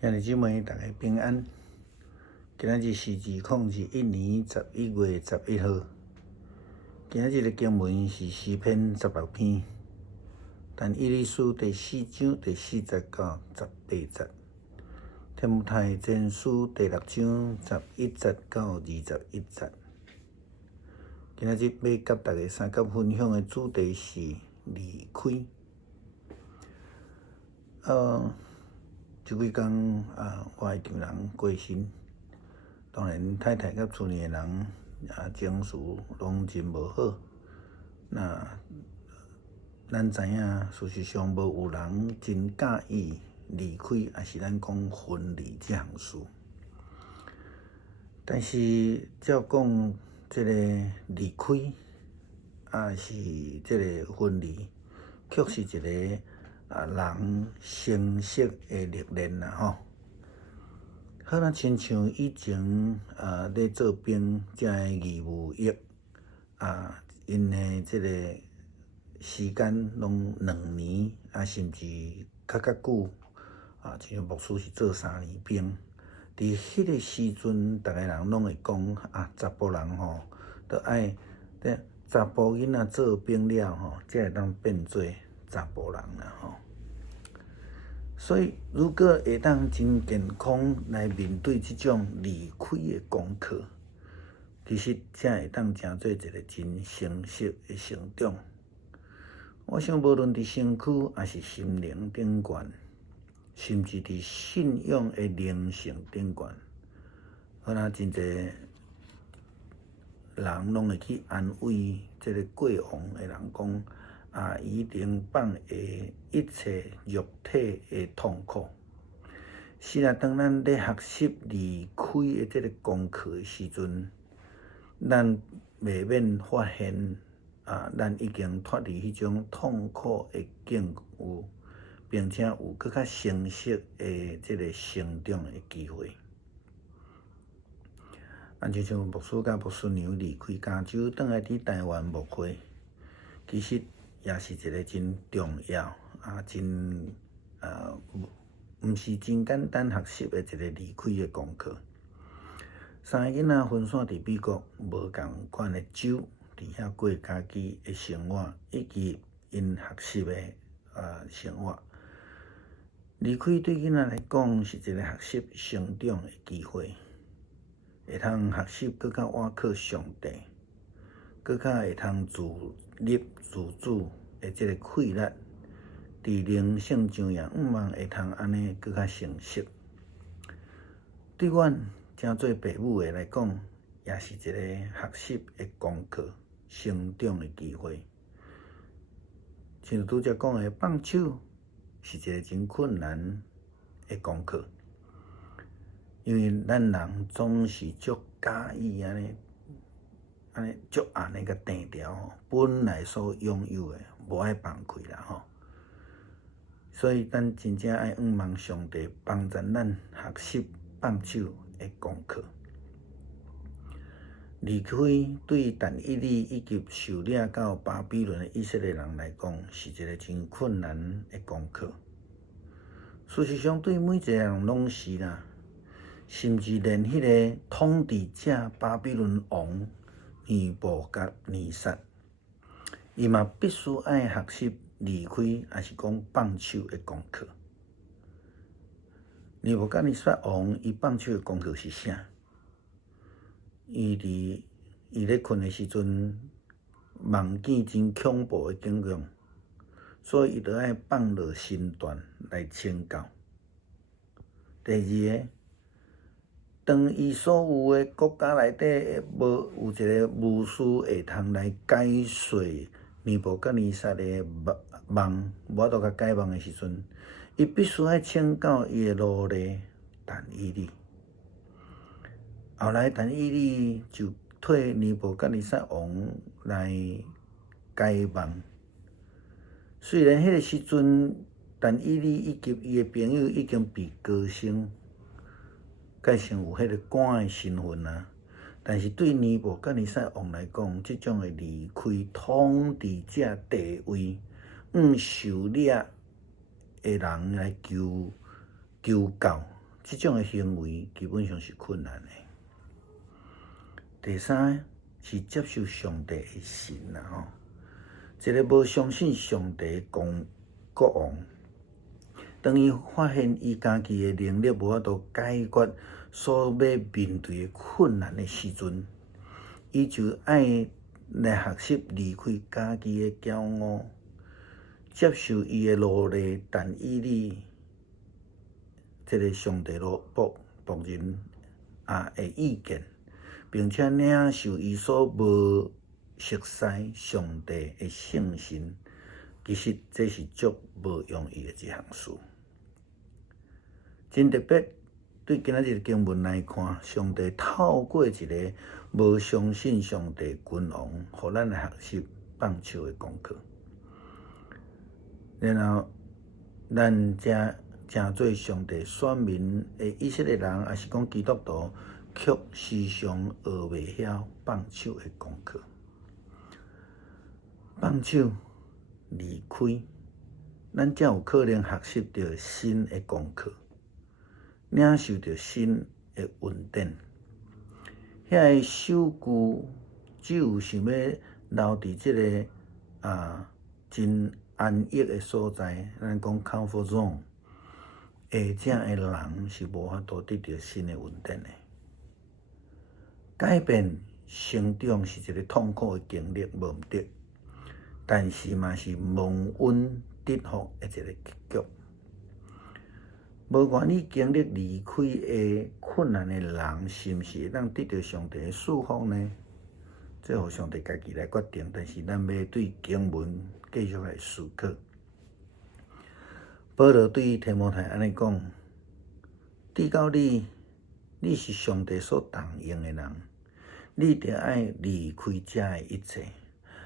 兄弟姊妹，大家平安。今仔日是2021年11月11号。今仔日的经文是诗篇16篇，但以理书第4章第4节到18节，提摩太前书第6章11节到21节。今仔日要甲大家三角分享的主题是离开。即几天我的丈人过身，当然太太甲厝里的人情绪拢真无好。那咱知影，事实上无有人真介意离开，也是咱讲分离这项事。但是照讲，这个离开，是这个分离，却是一个人生息的历练啦吼。好像亲像以前咧做兵，遮个义务役因的这个时间拢2年甚至较久亲像牧师是做3年兵。伫迄个时阵，逐个人拢会讲查甫人吼，都爱查甫囡仔做兵了吼，才会当变做查甫人啦吼。所以，如果会当真健康来面对这种离开的功课，其实才会当成做一个真成熟的成长。我想，无论伫身躯还是心灵顶悬，甚至伫信仰的灵性顶悬，可能真侪人拢会去安慰这个过往的人讲。伊能放下一切肉体的痛苦。是啊，当咱咧学习离开的这个功课的时阵，咱未免发现咱已经脱离迄种痛苦的境遇，并且有更较成熟的这个成长的机会。就像牧师甲牧师娘离开加州，转来伫台湾牧会，其實也是一个真重要真毋是真简单学习的一个离开的功课。3个囡仔分散伫美国无共款的州，伫遐过家己的生活，以及因学习的生活。离开对囡仔来讲是一个学习成长的机会，会通学习更较倚靠上帝，更较会通自立自主的这个气力，伫灵性上也望会通安尼更较成熟。对阮正做父母的来讲，也是一个学习的功课、成长的机会。像拄则讲的，放手是一个真困难的功课，因为咱人总是足介意安尼足暗的甲定调本来所拥有的，无爱放开啦吼。所以咱真正爱望上帝帮助咱学习放手的功课。离开对但以理以及受领到巴比伦的以色列人来讲，是一个真困难的功课。事实上，对每一个人拢是啦，甚至连迄个统治者巴比伦王尼布甲尼撒，伊嘛必须爱学习离开，也是讲放手的功课。尼布甲尼撒王伊放手的功课是啥？伊咧困的时阵，梦见真恐怖的景象，所以伊就爱放落身段来请教。第二个，当伊所有的国家内底无有一个巫师会通来解说尼布甲尼撒的梦，无法度甲解梦的时阵，伊必须爱请教伊的奴隶但以理。后来但以理就替尼布甲尼撒王来解梦。虽然迄个时阵，但以理以及伊的朋友已经被高升，改成有迄个官的身份但是对尼布甲尼撒王来讲，这种的离开统治者地位，受掠的人来求教，即种诶行为基本上是困难诶。第三是接受上帝诶神啦吼，一个无相信上帝诶国王，当伊发现伊家己诶能力无法度解决所要面对诶困难诶时阵，伊就爱来学习离开家己诶骄傲，接受伊诶努力，但以你这个上帝仆人诶意见，并且领受伊所无熟悉上帝诶圣神，其实这是足无容易诶一项事。真特别，对今仔日经文来看，上帝透过一个无相信上帝君王，互咱来学习放手诶功课。然后，咱正做上帝选民诶以色列人，也是讲基督徒，却时常学袂晓放手诶功课。放手离开，咱才有可能学习到新诶功课，领受到新诶恩典。遐个守旧只有想要留伫即个真安逸诶所在，咱讲 comfort zone， 下正诶人是无法度得到新诶恩典诶。改变成长是一个痛苦诶经历，无毋对，但是嘛是蒙恩得福诶一个结局。无愿意经历离开诶困难诶人，是毋是会当得到上帝诶祝福呢？这互上帝家己来决定，但是咱要对经文继续来思考。保罗对提摩太安尼讲：至到你是上帝所动用诶人，你着爱离开遮诶一切，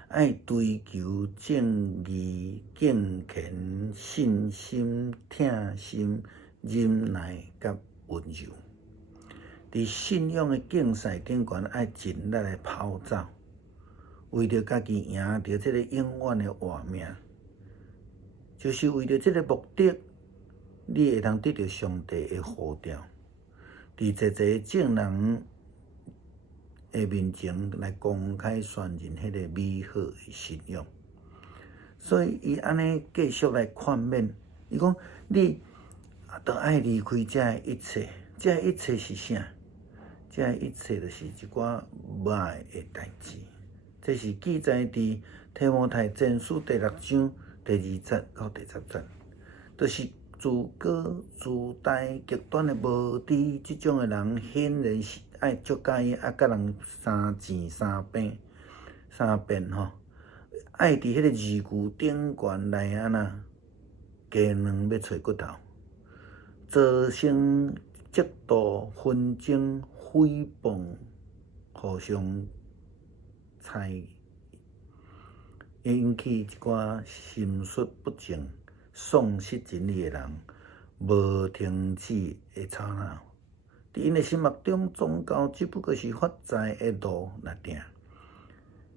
爱追求正义、敬虔、信心、疼心、忍耐甲温柔。伫信仰诶竞赛顶悬，爱尽力来跑走，为着家己赢着即个永远诶活命。就是为着即个目的，你会通得到上帝诶呼召，伫一个正人诶面前来公开宣认迄个美好诶信仰。所以伊安尼继续来劝勉，伊讲你都爱离开遮诶一切，遮诶一切是啥？遮诶一切就是一寡歹诶代志。这是记载伫提摩太前书第6章第2节到第10节，就是自高自大、极端诶无知即种诶人，显然是爱足介意甲人三钱三变吼，爱伫迄个字句顶悬来鸡卵要找骨头，造成嫉妒、纷争、诽谤，互相猜，引起一寡心术不正、丧失真理诶人，无停止诶吵闹。伫因诶心目中，宗教只不过是发财诶路来定。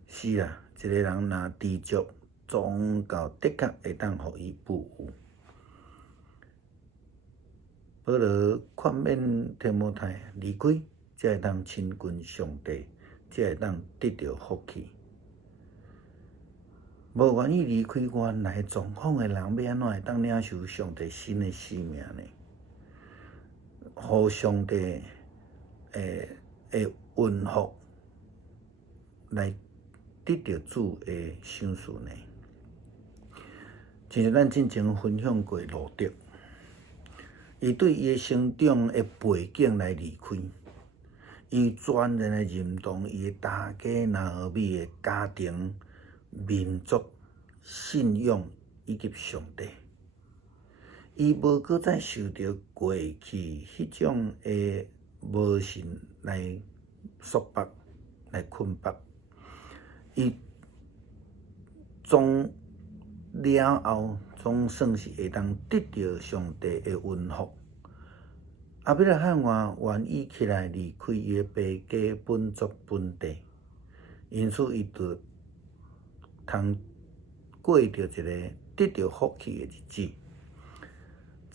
是啦，一个人若知足，宗教的确会当互伊富有。保罗劝勉提摩太离开，才会当亲近上帝，才会当得到福气。无愿意离开原来状况诶人，要安怎会当领受上帝新诶生命呢？互上帝诶恩福来得到主诶赏赐呢？亲像咱之前分享过路德，伊对伊诶成长诶背景来离开，伊全然来认同伊诶大家拿俄米诶家庭、民族、信仰以及上帝。伊无搁再受到过去迄种诶无信来束缚、来捆绑。伊总了后，总算是会当得到上帝诶恩福。阿伯拉罕愿意起来离开伊诶爸家本族本地，因此伊就通过着一个得到福气诶日子。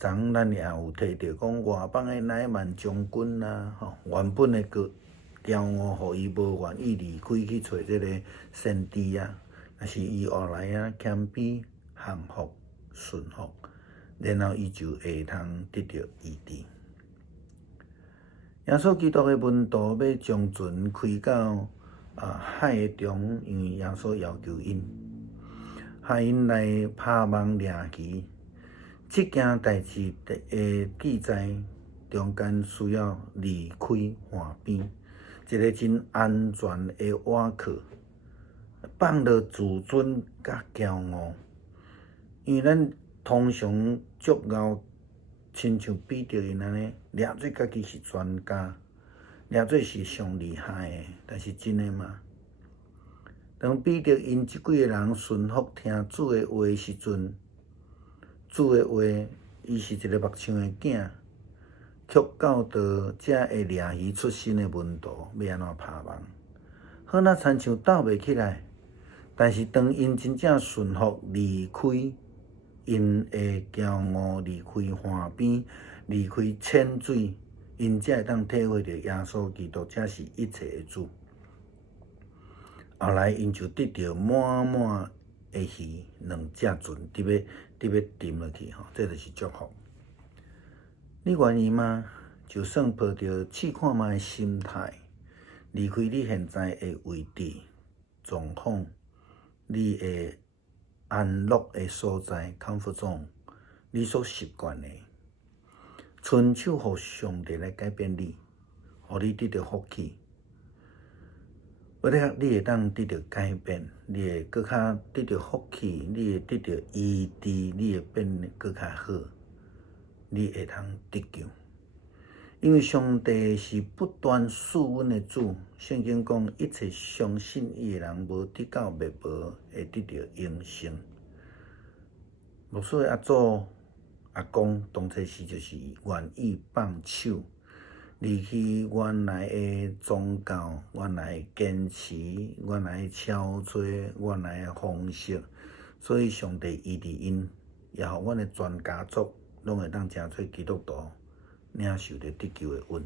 昨咱也有提到讲外邦的乃縵将军啦，原本的个骄傲，互伊无愿意离开去找即个先知啊，但是伊后来啊谦卑、降服、顺服，然后伊就会通得到医治。耶稣基督的门徒要将船开到海的中，因为耶稣要求因，害因来拍网掠鱼。即件代志的记载中间需要离开岸边，一个真安全的瓦壳，放落自尊甲骄傲。因为咱通常足敖，亲像彼得因安尼，掠做家己是专家，掠做是上厉害的，但是真诶吗？当彼得因即几个人顺服听主诶话时阵，主诶话，伊是一个目像诶囝，却教导这会掠鱼出身诶门徒要安怎拍网。好那亲像斗袂起来，但是当因真正顺服离开因诶骄傲，离开岸边，离开浅水，因才会当体会到耶稣基督才是一切诶主。后来因就得到满满的鱼，2只船直要沉落去吼，这就是祝福。你愿意吗？就算抱着试看卖的心态，离开你现在的位置、状况，你的安乐的所在 （comfort zone）， 你所习惯的，伸手互上帝来改变你，互你得到福气。为了你会当得到改变，你会搁较得到福气，你会得到医治，你会变搁较好，你会通得救。因为上帝是不断赐恩的主，圣经讲一切相信伊的人，无得到灭亡，会得到永生。牧师的阿祖、阿公当初时就是愿意放手。离去原来的宗教、原来的坚持、原来的操作、原来的方式，所以上帝医治因，也互阮的全家族拢会当成做基督徒，领受着得救的恩。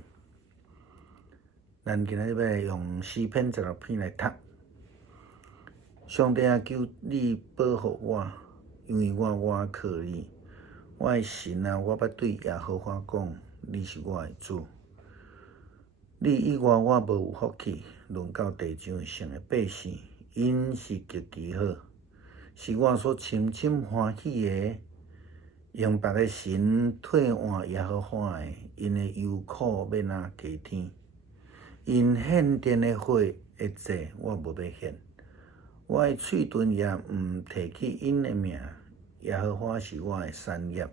咱今日要用诗篇16篇来读。上帝啊，求你保护我，因为我倚靠你。我的神啊，我捌对耶和华讲，你是我的主。你以外，我无有福气。论到地上上的百姓，因是极其好，是我所深深欢喜的。用别的神退换耶和华的，因的忧苦要哪加添？因献殿的火的祭，我无要献。我的嘴唇也毋提起因的名。耶和华是我的产业，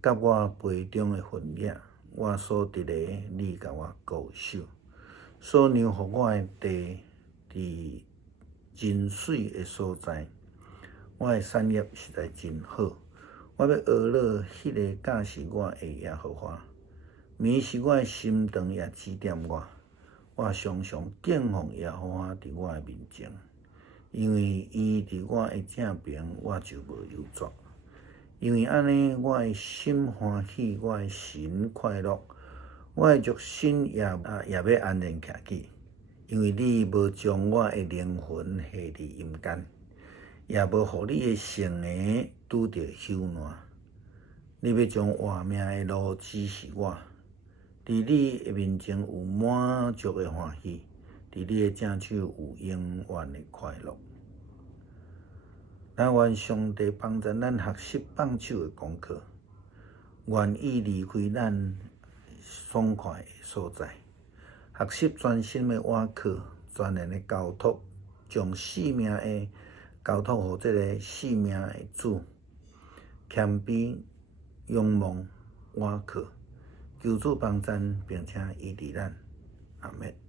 甲我杯中的分野。我所得的，你甲我固守；所让互我的地，伫真水的所在。我的产业实在真好。我要学乐迄个教示我的耶和华，眠是我的心肠也指点我。我常常敬奉耶和华伫我的面前，因为伊伫我的正边，我就无忧作。因为安尼，我的心欢喜，我的神快乐，我的肉身也要安然徛起。因为你无将我的灵魂下伫阴间，也无互你的圣言拄着朽烂。你要将活命的路指示我，伫你的面前有满足的欢喜，伫你的正手有永远的快乐。但愿上帝帮助咱学习放手的功课，愿意离开咱爽快的所在，学习专心的倚靠，全然的交托，将性命的交托予这个性命的主，谦卑仰望倚靠，求主帮咱，并且医治咱。阿们。